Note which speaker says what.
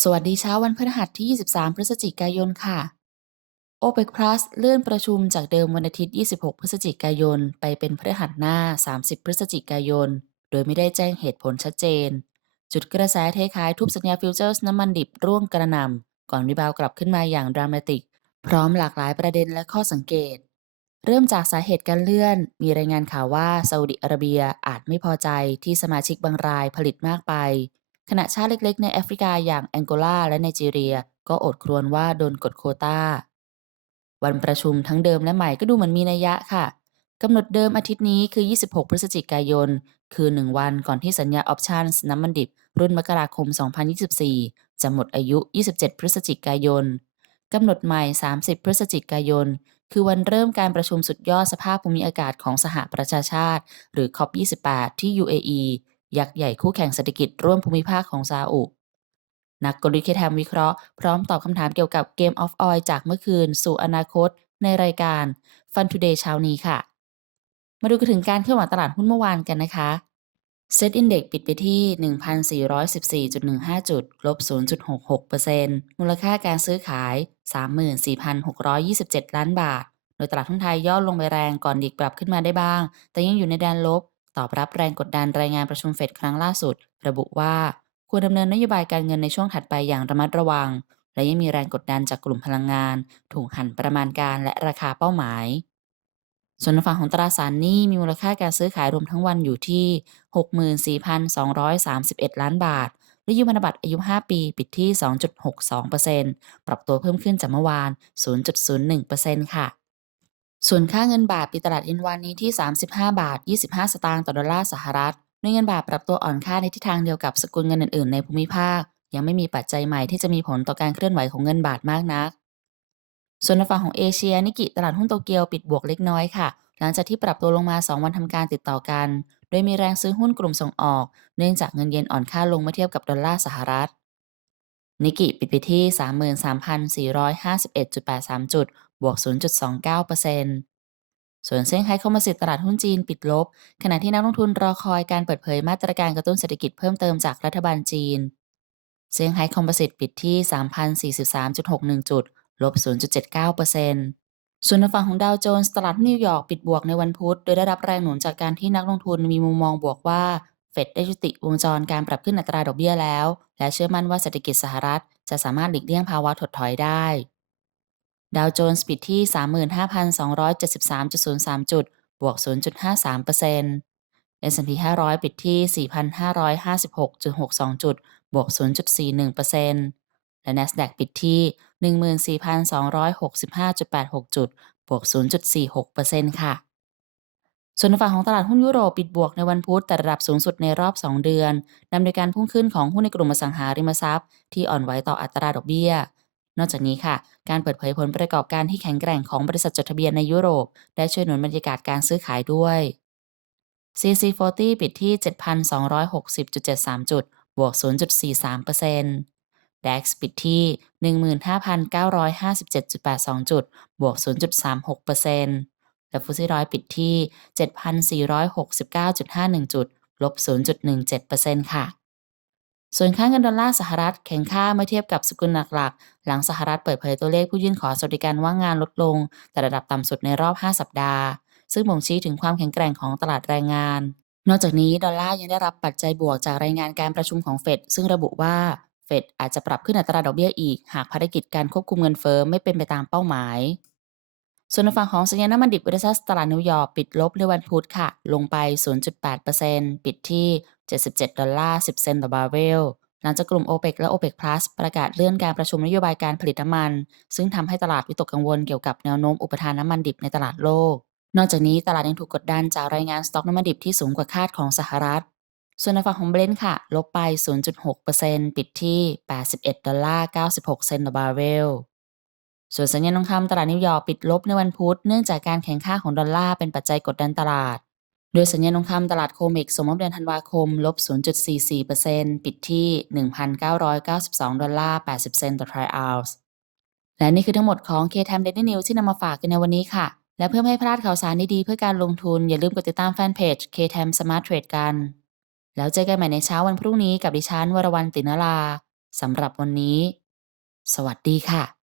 Speaker 1: สวัสดีเช้าวันพฤหัสที่ 23 พฤศจิกายนค่ะ OPEC Plus เลื่อนประชุมจากเดิมวันอาทิตย์ 26 พฤศจิกายน ไปเป็นพฤหัสหน้า 30 พฤศจิกายน โดยไม่ได้แจ้งเหตุผลชัดเจน จุดกระแสเทขายทุบสัญญาฟิวเจอร์สน้ำมันดิบร่วงกระหน่ำก่อนรีบาวกลับขึ้นมาอย่างดรามาติก พร้อมหลากหลายประเด็นและข้อสังเกต เริ่มจากสาเหตุการเลื่อน มีรายงานข่าวว่าซาอุดิอาระเบียอาจไม่พอใจที่สมาชิกบางรายผลิตมากไป ขณะชาติเล็กๆ ในแอฟริกาอย่างแองโกลาและไนจีเรีย ก็อดครวญว่าโดนกดโคตาวันประชุมทั้งเดิมและใหม่ก็ดูเหมือนมีนัยยะค่ะกำหนดเดิมอาทิตย์นี้คือ 26 พฤศจิกายน คือ 1 วันก่อนที่สัญญาออปชั่นน้ำมันดิบ รุ่นมกราคม 2024 จะหมดอายุ 27 พฤศจิกายนกำหนดใหม่ 30 พฤศจิกายน คือวันเริ่มการประชุมสุดยอดสภาพภูมิอากาศของสหประชาชาติ หรือ COP28 ที่ UAE ยักษ์ใหญ่คู่แข่งเศรษฐกิจร่วมภูมิภาคของซาอุนักกลยุทธ์เคแทมวิเคราะห์พร้อมตอบคำถามเกี่ยวกับ Game of Oil จากเมื่อคืน สู่อนาคต ในรายการ Fun Today เช้านี้ค่ะ มาดูกันถึงการเคลื่อนไหวตลาดหุ้นเมื่อวานกันนะคะ Set Index ปิดไปที่ 1,414.15 จุด ลบ 0.66%มูลค่าการซื้อขาย 34,627 ล้านบาท โดยตลาดหุ้นไทยย่อลงไปแรงก่อนดีกปรับขึ้นมาได้บ้าง แต่ยังอยู่ในแดนลบ ตอบรับแรงกดดันรายงานประชุมเฟดครั้งล่าสุด ระบุว่า ควรดำเนินนโยบายการเงินในช่วงถัดไปอย่างระมัดระวัง และยังมีแรงกดดันจากกลุ่มพลังงาน ถูกหันประมาณการและราคาเป้าหมาย ส่วนฝั่งของตราสารหนี้มีมูลค่าการซื้อขายรวมทั้งวันอยู่ที่ 64,231 ล้านบาทและยูพันบัตรอายุ 5 ปี ปิดที่ 2.62%ปรับตัวเพิ่มขึ้นจากเมื่อวาน 0.01%ค่ะ ส่วนค่าเงินบาทปิดตลาดเย็นวานนี้ที่ 35 บาท 25 สตางค์ต่อดอลลาร์สหรัฐด้วยเงินบาทปรับตัวอ่อนค่าในทิศทางเดียวกับสกุลเงินอื่นๆในภูมิภาค ยังไม่มีปัจจัยใหม่ที่จะมีผลต่อการเคลื่อนไหวของเงินบาทมากนัก ส่วนในฝั่งของเอเชียนิกิตลาดหุ้นโตเกียวปิดบวกเล็กน้อยค่ะ หลังจากที่ปรับตัวลงมา 2 วันทำการติดต่อกัน โดยมีแรงซื้อหุ้นกลุ่มส่งออก เนื่องจากเงินเยนอ่อนค่าลงเมื่อเทียบกับดอลลาร์สหรัฐนิกิปิดไปที่ 33,451.83 จุด บวก 0.29%ส่วนเซี่ยงไฮ้คอมโพสิตตลาดหุ้นจีนปิดลบ ขณะที่นักลงทุนรอคอยการเปิดเผยมาตรการกระตุ้นเศรษฐกิจเพิ่มเติมจากรัฐบาลจีน เซี่ยงไฮ้คอมโพสิตปิดที่ 3,043.61 จุด ลบ 0.79%ส่วนในฝั่งของดาวโจนส์ตลาดนิวยอร์กปิดบวกในวันพุธ โดยได้รับแรงหนุนจากการที่นักลงทุนมีมุมมองบวกว่า เฟดได้ยุติวงจรการปรับขึ้นอัตราดอกเบี้ยแล้ว และเชื่อมั่นว่าเศรษฐกิจสหรัฐ จะสามารถหลีกเลี่ยงภาวะถดถอยได้ ดาวโจนส์ปิดที่ 35,273.03 จุด บวก 0.53% S&P 500 ปิดที่ 4,556.62 จุด บวก 0.41%และ NASDAQ ปิดที่ 14,265.86 จุด บวก 0.46%ค่ะ ส่วนฝั่งของตลาดหุ้นยุโรปปิดบวกในวันพุธแต่ระดับสูงสุดในรอบ 2 เดือนนำโดยการพุ่งขึ้นของหุ้นในกลุ่มอสังหาริมทรัพย์ ที่อ่อนไหวต่ออัตราดอกเบี้ย นอกจากนี้ค่ะ การเปิดเผยผลประกอบการที่แข็งแกร่งของบริษัทจดทะเบียนในยุโรป ได้ช่วยหนุนบรรยากาศการซื้อขายด้วย CAC 40 ปิดที่ 7,260.73 จุด บวก 0.43% DAX ปิดที่ 15,957.82 จุด บวก 0.36%และฟุตซี่ร้อยปิดที่ 7,469.51 จุด ลบ 0.17%ค่ะ ส่วนค่าเงินดอลลาร์สหรัฐแข็งค่าเมื่อเทียบกับสกุลหลักๆ หลังสหรัฐเปิดเผยตัวเลขผู้ยื่นขอสวัสดิการว่างงานลดลง แต่ระดับต่ำสุดในรอบ 5 สัปดาห์ ซึ่งบ่งชี้ถึงความแข็งแกร่งของตลาดแรงงาน นอกจากนี้ดอลลาร์ยังได้รับปัจจัยบวกจากรายงานการประชุมของเฟดซึ่งระบุว่าเฟดอาจจะปรับขึ้นอัตราดอกเบี้ยอีก หากภารกิจการควบคุมเงินเฟ้อไม่เป็นไปตามเป้าหมายส่วนในฝั่งของสัญญาณน้ำมันดิบเวซัสตลาดนิวยอร์กปิดลบในวันพุธค่ะ ลงไป 0.8%ปิดที่ 77 ดอลลาร์ 10 เซนต์ต่อบาร์เรล หลังจากกลุ่ม OPEC และ OPEC Plus ประกาศเลื่อนการประชุมนโยบายการผลิตน้ำมัน ซึ่งทำให้ตลาดวิตกกังวลเกี่ยวกับแนวโน้มอุปทานน้ำมันดิบในตลาดโลก นอกจากนี้ตลาดยังถูกกดดันจากรายงานสต็อกน้ำมันดิบที่สูงกว่าคาดของสหรัฐ ส่วนในฝั่งของเบรนท์ค่ะ ลบไป 0.6%ปิดที่ 81 ดอลลาร์ 96 เซนต์ต่อบาร์เรลส่วนสัญญาณทองคำตลาดนิวยอร์กปิดลบในวันพุธเนื่องจากการแข่งข้าของดอลลาร์เป็นปัจจัยกดดันตลาด โดยสัญญาณทองคำตลาดโคเมกส่งมอบเดือนธันวาคม ลบ 0.44%ปิดที่ 1,992 ดอลลาร์ 80 เซนต์ต่อทรัลออนซ์และนี่คือทั้งหมดของ K-Time Daily News ที่นำมาฝากกันในวันนี้ค่ะ และเพื่อให้พลาดข่าวสารดีๆเพื่อการลงทุน อย่าลืมกดติดตามแฟนเพจ K-Time Smart Trade กัน แล้วเจอกันใหม่ในเช้าวันพรุ่งนี้กับดิฉันวรวรรณตินราสำหรับวันนี้ สวัสดีค่ะ